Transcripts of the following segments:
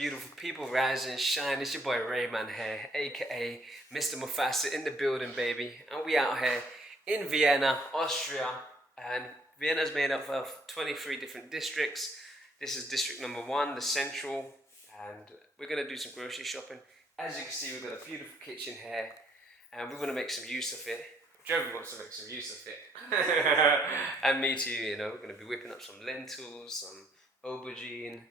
beautiful people, rise and shine. It's your boy Rayman here, aka Mr. Mufasa in the building, baby. And we out here in Vienna, Austria. And Vienna's made up of 23 different districts. This is district number 1, the central. And we're going to do some grocery shopping. As you can see, we've got a beautiful kitchen here. And we want to make some use of it. Jovi wants to make some use of it. And me too, you know. We're going to be whipping up some lentils, some aubergine.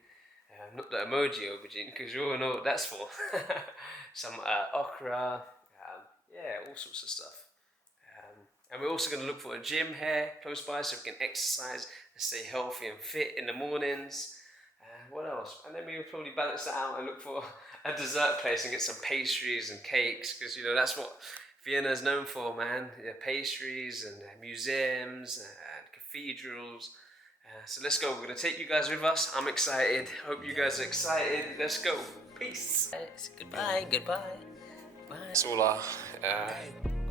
Not the emoji aubergine, because you all know what that's for. Some okra, yeah, all sorts of stuff. And we're also going to look for a gym here close by so we can exercise and stay healthy and fit in the mornings. What else? And then we will probably balance that out and look for a dessert place and get some pastries and cakes, because you know that's what Vienna is known for, man. Yeah, pastries and museums and cathedrals. So let's go. We're going to take you guys with us. I'm excited. Hope you guys are excited. Let's go. Peace. Goodbye. Goodbye. Bye. It's all our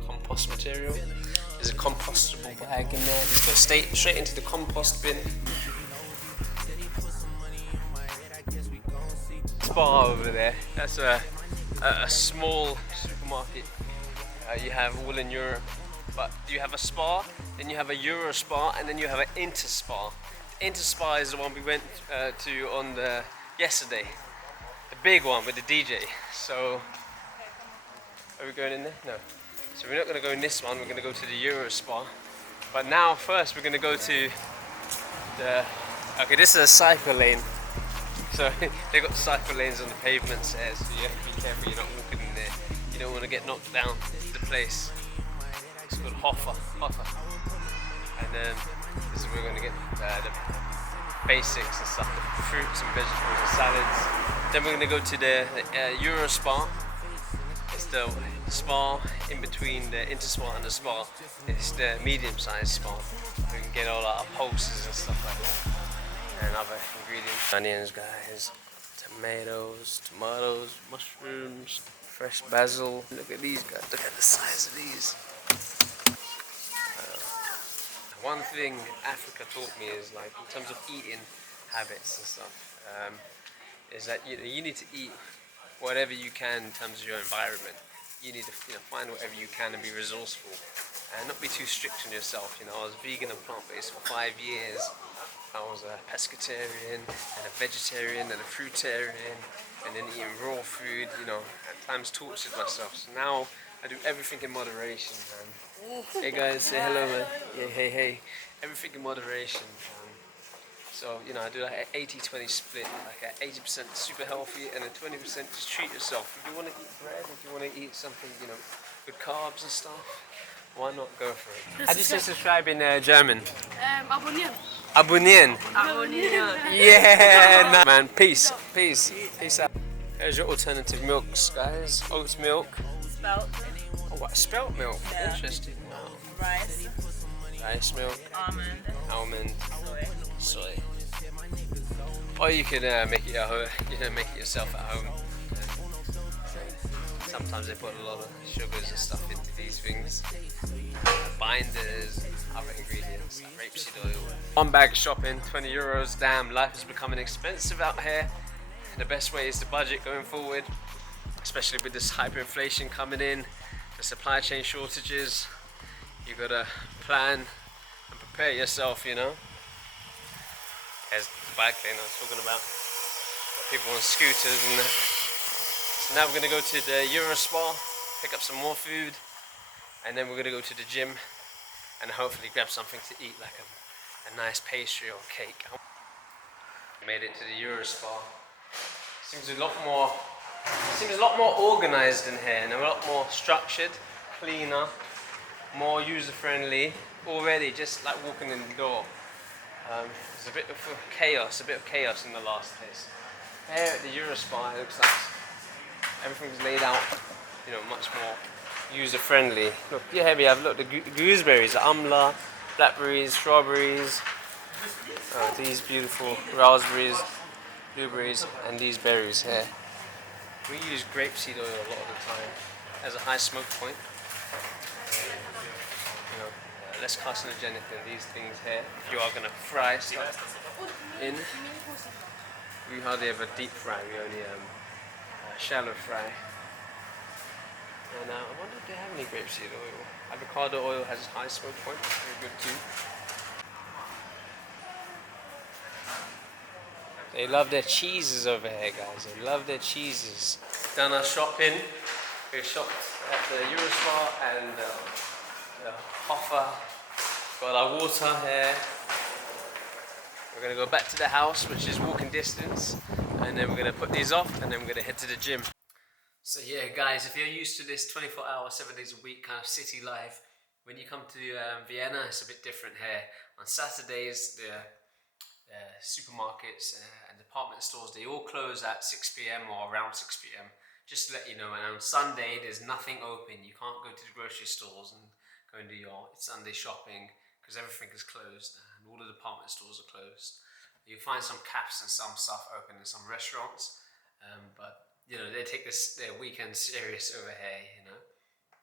compost material. There's a compostable bag in there. Just go straight into the compost bin. Spa over there. That's a small supermarket you have all in Europe. But you have a spa, then you have a Euro spa, and then you have an Inter spa. Inter spa is the one we went to on yesterday, the big one with the DJ. So, are we going in there? No. So we're not going to go in this one. We're going to go to the Euro spa. But now, first, we're going to go to the. Okay, this is a cycle lane. So they've got cycle lanes on the pavements there, so you have to be careful. You're not walking in there. You don't want to get knocked down the place. It's called Hoffer. And then this is where we're going to get the basics and stuff, the fruits and vegetables and salads. Then we're going to go to the Euro Spa. It's the spa in between the Inter Spa and the spa. It's the medium-sized spa. We can get all our pulses and stuff like that. And other ingredients. Onions, guys. Tomatoes, mushrooms, fresh basil. Look at these guys. Look at the size of these. One thing Africa taught me is, like, in terms of eating habits and stuff, is that you need to eat whatever you can in terms of your environment. You need to find whatever you can and be resourceful, and not be too strict on yourself. I was vegan and plant-based for 5 years. I was a pescatarian and a vegetarian and a fruitarian, and then eating raw food. At times tortured myself. So now I do everything in moderation, man. Hey guys, say hello, man. Yeah, hey. Everything in moderation. So, I do like an 80-20 split, like an 80% super healthy and then 20% just treat yourself. If you want to eat bread, if you want to eat something, with carbs and stuff, why not go for it? How do you say subscribe in German? Abonnieren. Abonnieren. Yeah, nah. Man, peace out. Here's your alternative milks, guys. Oat milk. Spelt. Oh, what? Spelt milk? Yeah. Interesting. Wow. Rice milk. Almond. Soy. Or you can make it at home. Make it yourself at home. Sometimes they put a lot of sugars and stuff into these things. Binders, other ingredients like rapeseed oil. One bag shopping, 20 euros. Damn, life is becoming expensive out here. The best way is to budget going forward, especially with this hyperinflation coming in, the supply chain shortages. You gotta plan and prepare yourself, There's the bike lane I was talking about. Got people on scooters and that. So now we're gonna go to the Euro Spa, pick up some more food, and then we're gonna go to the gym and hopefully grab something to eat, like a nice pastry or cake. Made it to the Euro Spa. Seems a lot more organized in here and a lot more structured, cleaner, more user-friendly. Already, just like walking in the door. There's a bit of chaos in the last place. Here at the Euro Spa, it looks like everything's laid out, much more user-friendly. Look, here we have, the gooseberries, the amla, blackberries, strawberries, these beautiful raspberries, blueberries, and these berries here. We use grapeseed oil a lot of the time as a high smoke point. Less carcinogenic than these things here. If you are going to fry stuff in, We hardly ever deep fry, we only shallow fry. And I wonder if they have any grapeseed oil. Avocado oil has a high smoke point, very good too. They love their cheeses over here, guys. They love their cheeses. Done our shopping. We shopped at the Eurospar and the Hoffa. Got our water here. We're gonna go back to the house, which is walking distance, and then we're gonna put these off, and then we're gonna head to the gym. So yeah, guys, if you're used to this 24-hour, 7 days a week kind of city life, when you come to Vienna, it's a bit different here. On Saturdays, the supermarkets and department stores, they all close at 6 p.m. or around 6 p.m. Just to let you know. And on Sunday, there's nothing open. You can't go to the grocery stores and go and do your Sunday shopping because everything is closed and all the department stores are closed. You find some cafes and some stuff open in some restaurants, but you know they take their weekend serious over here. You know,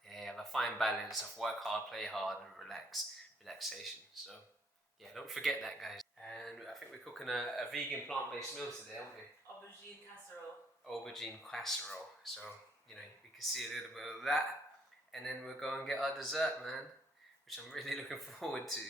they have a fine balance of work hard, play hard, and relaxation. So yeah, don't forget that, guys. And I think we're cooking a vegan plant-based meal today, aren't we? Aubergine casserole. Aubergine casserole. So you know we can see a little bit of that, and then we'll go and get our dessert, man, which I'm really looking forward to.